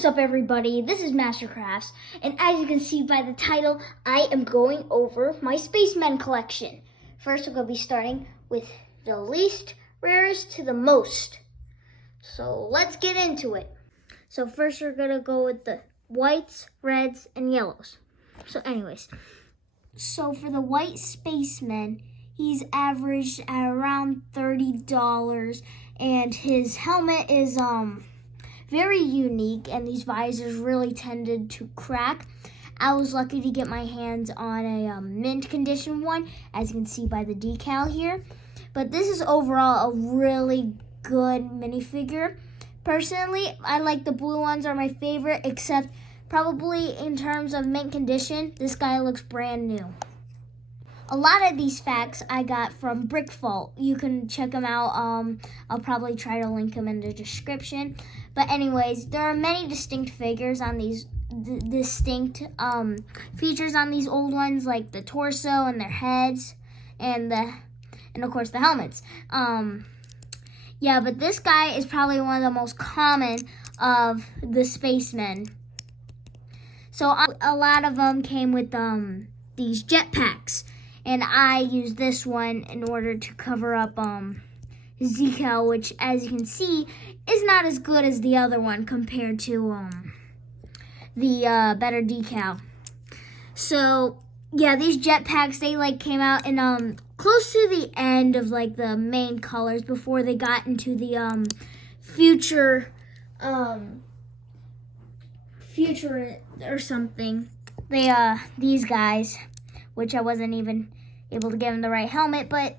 What's up, everybody? This is Mastercrafts, and as you can see by the title, I am going over my Spacemen collection. First, we're going to be starting with the least rarest to the most. So let's get into it. So first, we're going to go with the whites, reds, and yellows. So anyways, so for the white Spaceman, he's averaged at around $30, and his helmet is very unique, and these visors really tended to crack. I was lucky to get my hands on a mint condition one, as you can see by the decal here. But this is overall a really good minifigure. Personally, I like the blue ones are my favorite, except probably in terms of mint condition, this guy looks brand new. A lot of these facts I got from Brick Vault. You can check them out. I'll probably try to link them in the description. But anyways, there are many distinct figures on these, distinct features on these old ones, like the torso and their heads, and of course the helmets. Yeah, but this guy is probably one of the most common of the Spacemen. So a lot of them came with these jetpacks. And I used this one in order to cover up his decal, which, as you can see, is not as good as the other one compared to the better decal. So, yeah, these jetpacks, they came out in close to the end of the main colors before they got into the future or something. These guys, which I wasn't even able to give him the right helmet, but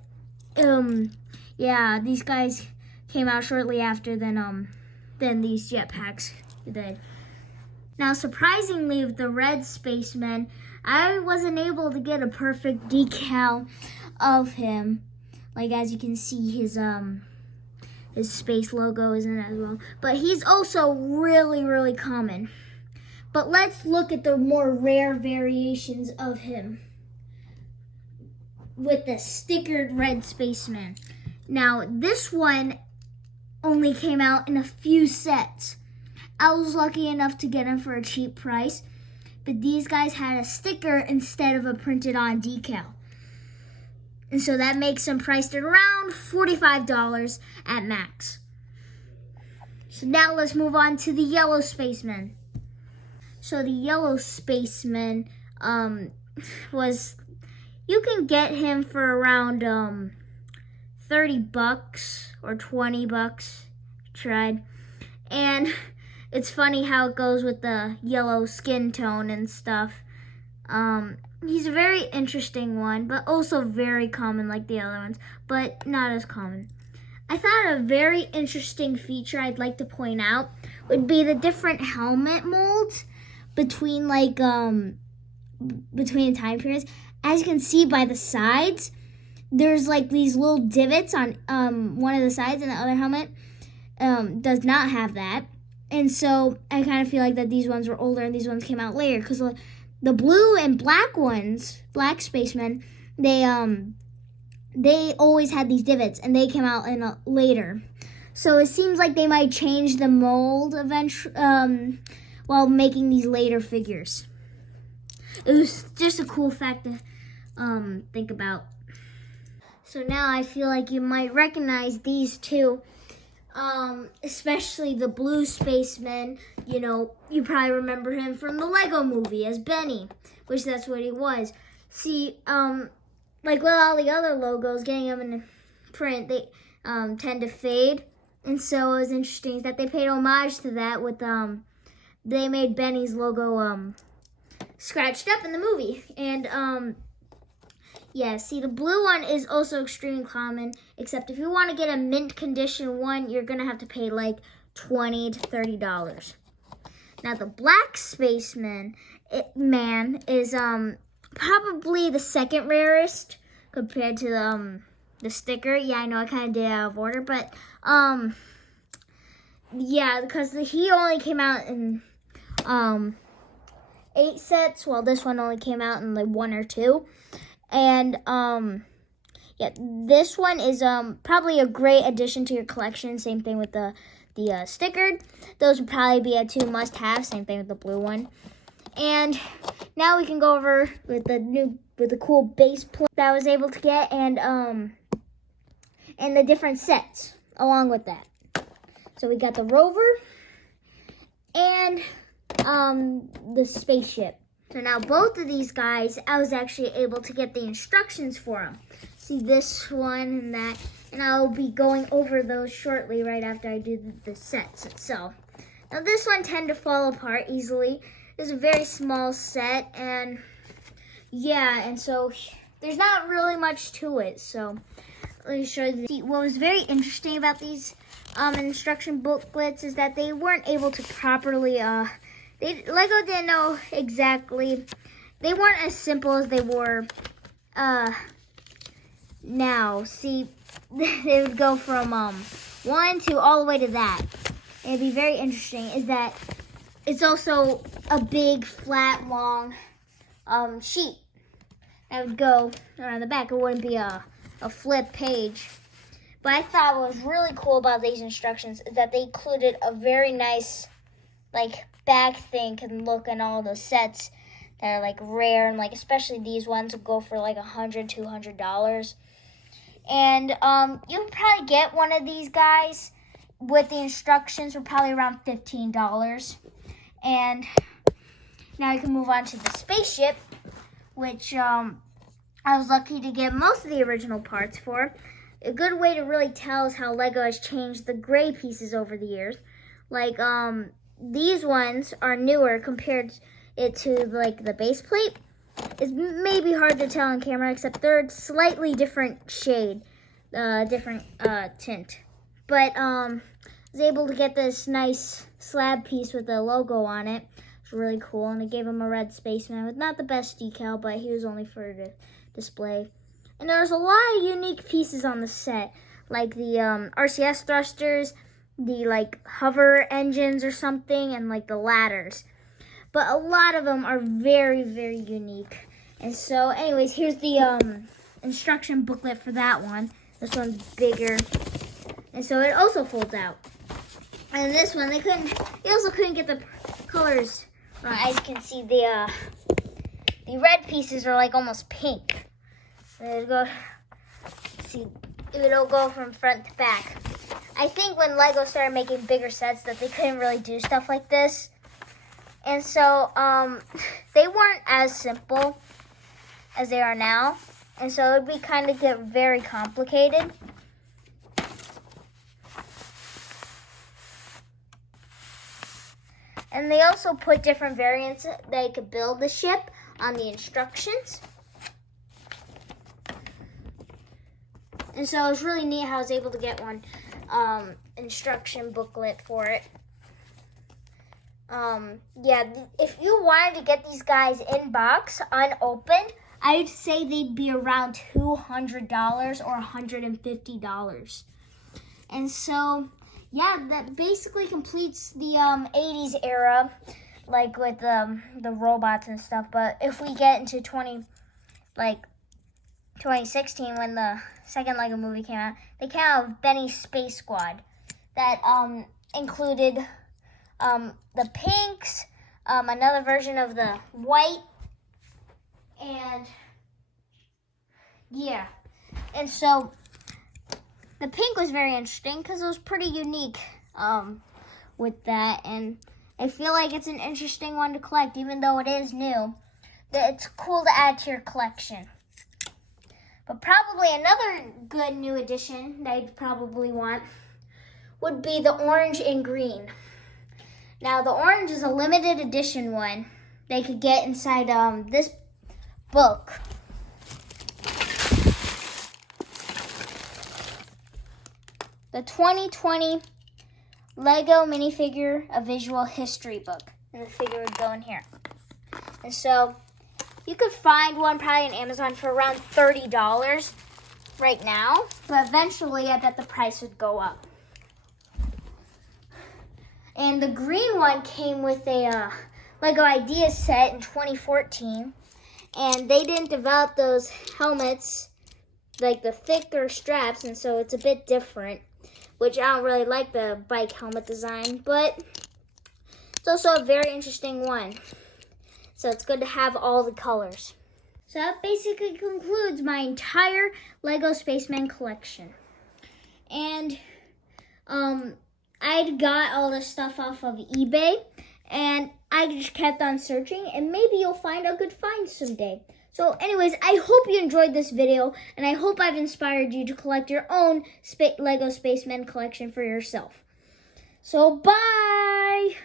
yeah, these guys came out shortly after than these jetpacks did. Now, surprisingly, with the red Spaceman, I wasn't able to get a perfect decal of him. As you can see, his space logo is in it as well. But he's also really, really common. But let's look at the more rare variations of him with the stickered red Spaceman. Now, this one only came out in a few sets. I was lucky enough to get him for a cheap price, but these guys had a sticker instead of a printed on decal. And so that makes them priced at around $45 at max. So now let's move on to the yellow Spaceman. So the yellow Spaceman you can get him for around $30 or $20. Tried. And it's funny how it goes with the yellow skin tone and stuff. He's a very interesting one, but also very common like the other ones, but not as common. I thought a very interesting feature I'd like to point out would be the different helmet molds between between time periods. As you can see by the sides, there's these little divots on one of the sides, and the other helmet does not have that. And so I kind of feel like that these ones were older and these ones came out later, because the blue and black ones, black Spacemen, they always had these divots, and they came out in later. So it seems like they might change the mold while making these later figures. It was just a cool fact to think about. So now I feel like you might recognize these two, especially the blue Spaceman. You probably remember him from the Lego movie as Benny, which that's what he was. See, with all the other logos, getting them in print, they tend to fade. And so it was interesting that they paid homage to that with, they made Benny's logo, scratched up in the movie. And yeah, see, the blue one is also extremely common, except if you want to get a mint condition one, you're gonna have to pay $20 to $30. Now, the black Spaceman is probably the second rarest compared to the sticker. Yeah, I know I kind of did it out of order, but yeah, because he only came out in 8 sets, while this one only came out in 1 or 2. And yeah, this one is probably a great addition to your collection. Same thing with the the stickered. Those would probably be a 2 must-have. Same thing with the blue one. And now we can go over with the cool base plate that I was able to get, and the different sets along with that. So we got the rover and the spaceship. So now both of these guys, I was actually able to get the instructions for them. See this one and that, and I'll be going over those shortly right after I do the sets itself. Now this one tend to fall apart easily. It's a very small set, and yeah, and so there's not really much to it. So let me show you. What was very interesting about these instruction booklets is that they weren't able to properly, Lego didn't know exactly, they weren't as simple as they were now. See, they would go from 1 to all the way to that. It'd be very interesting is that it's also a big, flat, long sheet that would go around the back. It wouldn't be a flip page. But I thought what was really cool about these instructions is that they included a very nice, like, back thing can look in all those sets that are, like, rare, and, like, especially these ones will go for, like, $100, $200. And you can probably get one of these guys with the instructions for probably around $15. And now you can move on to the spaceship, which I was lucky to get most of the original parts for. A good way to really tell is how Lego has changed the gray pieces over the years. Like, these ones are newer compared it to, like, the base plate. It's maybe hard to tell on camera, except they're slightly different shade, different tint. But, I was able to get this nice slab piece with the logo on it. It's really cool, and I gave him a red spaceman with not the best decal, but he was only for the display. And there's a lot of unique pieces on the set, like the RCS thrusters, the like hover engines or something, and like the ladders. But a lot of them are very, very unique. And so, anyways, here's the instruction booklet for that one. This one's bigger, and so it also folds out. And this one, they also couldn't get the colors. As you can see, the red pieces are like almost pink. It'll go from front to back. I think when Lego started making bigger sets that they couldn't really do stuff like this. And so they weren't as simple as they are now. And so it would be kind of get very complicated. And they also put different variants that you could build the ship on the instructions. And so it was really neat how I was able to get one instruction booklet for it. Yeah, if you wanted to get these guys in box, unopened, I'd say they'd be around $200 or $150. And so, yeah, that basically completes the 80s era, like with the robots and stuff. But if we get into 2016, when the second Lego movie came out, they came out with Benny's Space Squad that included the pinks, another version of the white, and yeah. And so the pink was very interesting because it was pretty unique with that, and I feel like it's an interesting one to collect, even though it is new. It's cool to add to your collection. But probably another good new addition that I'd probably want would be the orange and green. Now, the orange is a limited edition one they could get inside this book. The 2020 Lego minifigure, a visual history book. And the figure would go in here. And so you could find one probably on Amazon for around $30 right now. But eventually, I bet the price would go up. And the green one came with a Lego Ideas set in 2014. And they didn't develop those helmets, like the thicker straps, and so it's a bit different. which I don't really like the bike helmet design, but it's also a very interesting one. So it's good to have all the colors. So that basically concludes my entire Lego Spaceman collection. And I got all this stuff off of eBay, and I just kept on searching, and maybe you'll find a good find someday. So anyways, I hope you enjoyed this video, and I hope I've inspired you to collect your own Lego Spaceman collection for yourself. So bye!